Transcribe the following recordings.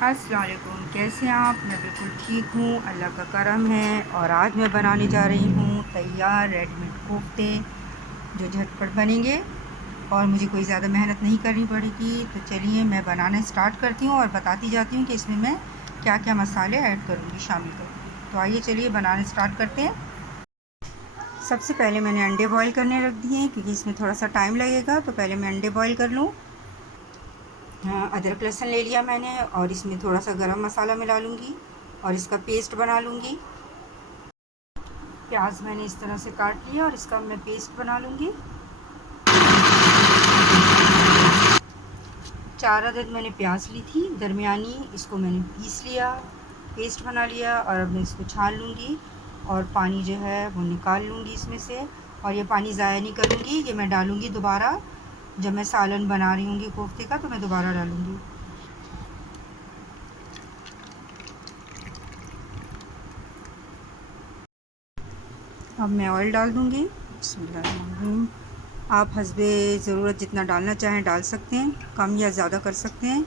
अस्सलाम वालेकुम, कैसे हैं आप? मैं बिल्कुल ठीक हूँ, अल्लाह का करम है। और आज मैं बनाने जा रही हूँ तैयार रेडीमेड कोफ्ते जो झटपट बनेंगे और मुझे कोई ज़्यादा मेहनत नहीं करनी पड़ेगी। तो चलिए मैं बनाना स्टार्ट करती हूँ और बताती जाती हूँ कि इसमें मैं क्या क्या मसाले ऐड करूँगी, शामिल करूँगी। तो आइए चलिए बनाना स्टार्ट करते हैं। सबसे पहले मैंने अंडे बॉईल करने रख दिए हैं क्योंकि इसमें थोड़ा सा टाइम लगेगा, तो पहले मैं अंडे बॉईल कर लूँ। हाँ, अदरक लहसुन ले लिया मैंने और इसमें थोड़ा सा गरम मसाला मिला लूँगी और इसका पेस्ट बना लूँगी। प्याज मैंने इस तरह से काट लिया और इसका मैं पेस्ट बना लूँगी। 4 अदद मैंने प्याज ली थी दरमियानी, इसको मैंने पीस लिया, पेस्ट बना लिया और अब मैं इसको छान लूँगी और पानी जो है वो निकाल लूँगी इसमें से। और ये पानी ज़ाया नहीं करूँगी, ये मैं डालूँगी दोबारा जब मैं सालन बना रही हूँगी कोफ्ते का, तो मैं दोबारा डालूँगी। अब मैं ऑयल डाल दूँगी। बिस्मिल्लाहिर्रहमानिर्रहीम। आप हस्बे ज़रूरत जितना डालना चाहें डाल सकते हैं, कम या ज़्यादा कर सकते हैं।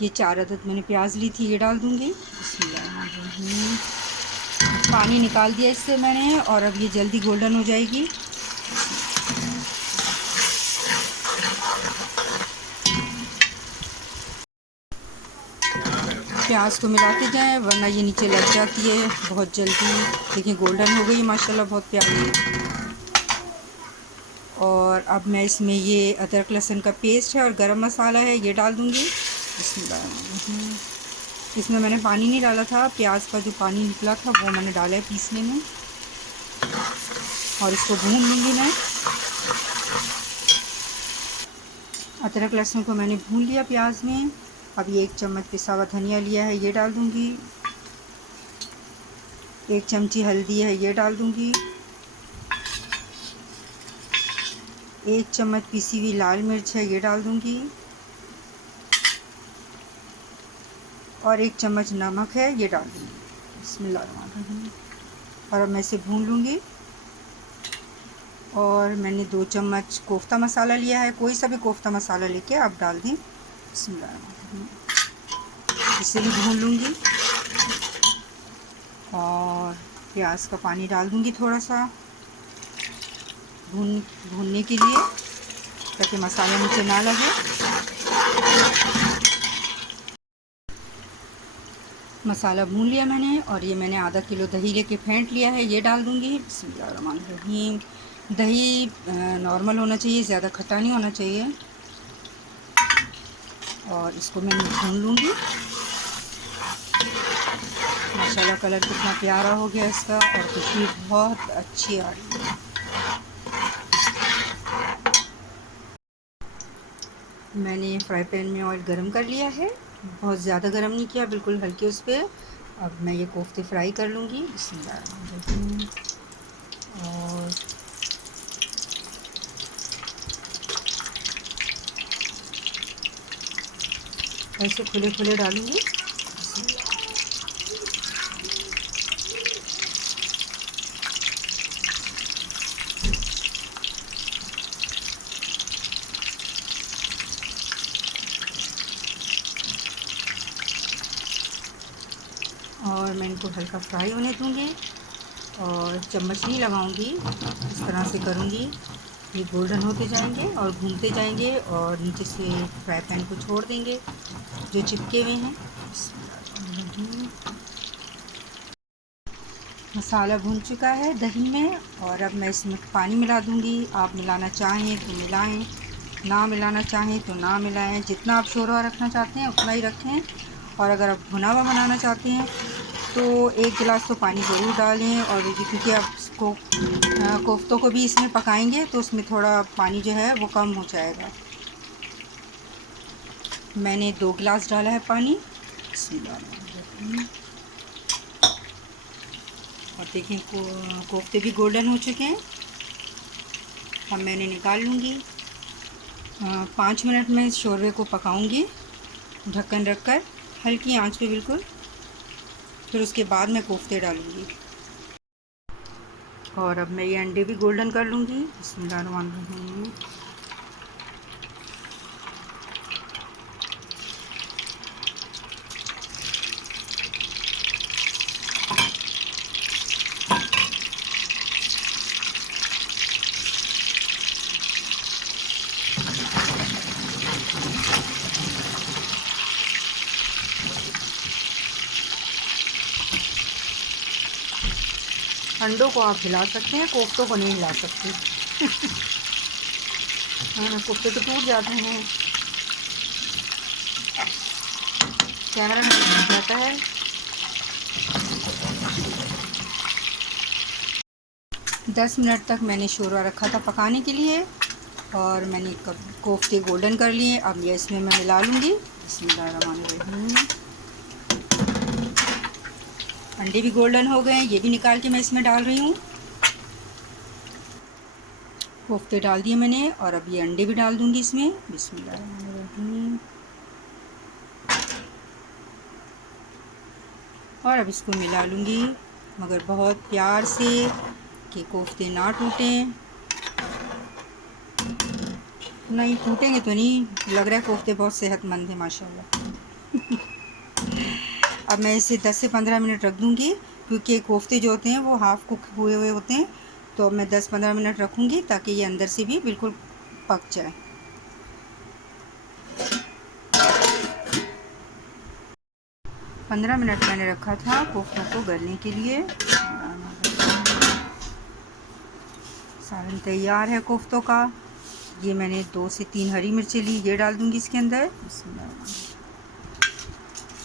ये 4 अदद मैंने प्याज ली थी, ये डाल दूँगी। बिस्मिल्लाहिर्रहमानिर्रहीम। पानी निकाल दिया इससे मैंने और अब ये जल्दी गोल्डन हो जाएगी। प्याज को मिलाते जाएं वरना ये नीचे लग जाती है बहुत जल्दी। देखिए गोल्डन हो गई माशाल्लाह, बहुत प्यारी। और अब मैं इसमें ये अदरक लहसुन का पेस्ट है और गरम मसाला है, ये डाल दूँगी। बिस्मिल्लाह। इसमें मैंने पानी नहीं डाला था, प्याज का जो पानी निकला था वो मैंने डाला है पीसने में। और इसको भून लूँगी मैं। अदरक लहसुन को मैंने भून लिया प्याज में। अब ये 1 चम्मच पिसा हुआ धनिया लिया है, ये डाल दूँगी। 1 चमची हल्दी है, ये डाल दूँगी। 1 चम्मच पिसी हुई लाल मिर्च है, ये डाल दूँगी। और 1 चम्मच नमक है, ये डाल दूँगी। बिस्मिल्लाहिर्रहमानिर्रहीम। और अब मैं इसे भून लूँगी। और मैंने 2 चम्मच कोफ्ता मसाला लिया है, कोई सा भी कोफ्ता मसाला लेके आप डाल दें। बिस्मिल्लाहिर्रहमानिर्रहीम। इसे भी भून लूँगी और प्याज का पानी डाल दूँगी थोड़ा सा भूनने के लिए, ताकि मसाला नीचे ना लगे। मसाला भून लिया मैंने और ये मैंने आधा किलो दही लेके फेंट लिया है, ये डाल दूँगी। बिस्मिल्लाहिर्रहमानिर्रहीम। दही नॉर्मल होना चाहिए, ज़्यादा खट्टा नहीं होना चाहिए। और इसको मैं भून लूँगी। माशाल्लाह कलर कितना प्यारा हो गया इसका और खुशबू बहुत अच्छी आ रही है। मैंने फ्राई पैन में ऑयल गरम कर लिया है, बहुत ज़्यादा गरम नहीं किया, बिल्कुल हल्के उस पर। अब मैं ये कोफ्ते फ्राई कर लूँगी। बिस्मिल्लाह। और ऐसे खुले खुले डालूँगी। और मैं इनको हल्का फ्राई होने दूँगी और चम्मच नहीं लगाऊंगी, इस तरह से करूँगी। ये गोल्डन होते जाएंगे और भूनते जाएंगे और नीचे से फ्राई पैन को छोड़ देंगे जो चिपके हुए हैं। मसाला भून चुका है दही में और अब मैं इसमें पानी मिला दूँगी। आप मिलाना चाहें तो मिलाएं, ना मिलाना चाहें तो ना मिलाएं। जितना आप शोरबा रखना चाहते हैं उतना ही रखें। और अगर आप भुना हुआ बनाना चाहते हैं तो 1 गिलास तो पानी ज़रूर डालें। और क्योंकि आप इसको कोफ्तों को भी इसमें पकाएंगे तो उसमें थोड़ा पानी जो है वो कम हो जाएगा। मैंने 2 गिलास डाला है पानी। और देखें कोफ्ते भी गोल्डन हो चुके हैं। अब मैंने निकाल लूँगी। 5 मिनट में इस शोरबे को पकाऊंगी ढक्कन रखकर, हल्की आंच पे बिल्कुल। फिर उसके बाद मैं कोफ्ते डालूँगी। और अब मैं ये अंडे भी गोल्डन कर लूँगी। बिस्मिल्लाहिर्रहमानिर्रहीम। अंडों को आप हिला सकते हैं, कोफ्तों को नहीं हिला सकते। हाँ, कोफ्ते तो टूट जाते हैं, कैमरा में टूट जाता है। दस मिनट तक मैंने शोरबा रखा था पकाने के लिए और मैंने कोफ्ते गोल्डन कर लिए। अब ये इसमें मैं मिला लूँगी। बिस्मिल्लाहिर्रहमानिर्रहीम। अंडे भी गोल्डन हो गए, ये भी निकाल के मैं इसमें डाल रही हूँ। कोफ्ते डाल दिए मैंने और अब ये अंडे भी डाल दूँगी इसमें। बिस्मिल्लाहिर्रहमानिर्रहीम। और अब इसको मिला लूँगी, मगर बहुत प्यार से कि कोफ्ते ना टूटें। नहीं टूटेंगे तो नहीं, लग रहा है कोफ्ते बहुत सेहतमंद है माशाल्लाह। अब मैं इसे 10 से 15 मिनट रख दूँगी, क्योंकि कोफ्ते जो होते हैं वो हाफ़ कुक हुए हुए होते हैं। तो अब मैं 10-15 मिनट रखूँगी ताकि ये अंदर से भी बिल्कुल पक जाए। पंद्रह मिनट मैंने रखा था कोफ्तों को गलने के लिए। सालन तैयार है कोफ्तों का। ये मैंने 2 से 3 हरी मिर्चें ली, ये डाल दूँगी इसके अंदर।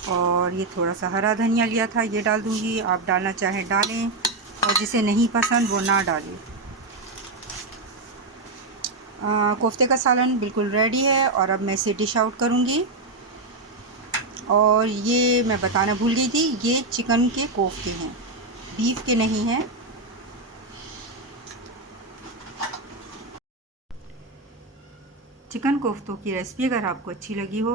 और ये थोड़ा सा हरा धनिया लिया था, ये डाल दूँगी। आप डालना चाहें डालें और जिसे नहीं पसंद वो ना डालें। कोफ्ते का सालन बिल्कुल रेडी है और अब मैं इसे डिश आउट करूँगी। और ये मैं बताना भूल गई थी, ये चिकन के कोफ्ते हैं, बीफ के नहीं हैं। चिकन कोफ्तों की रेसिपी अगर आपको अच्छी लगी हो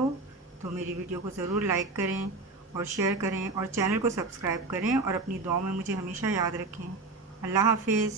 तो मेरी वीडियो को ज़रूर लाइक करें और शेयर करें और चैनल को सब्सक्राइब करें और अपनी दुआओं में मुझे हमेशा याद रखें। अल्लाह हाफ़िज़।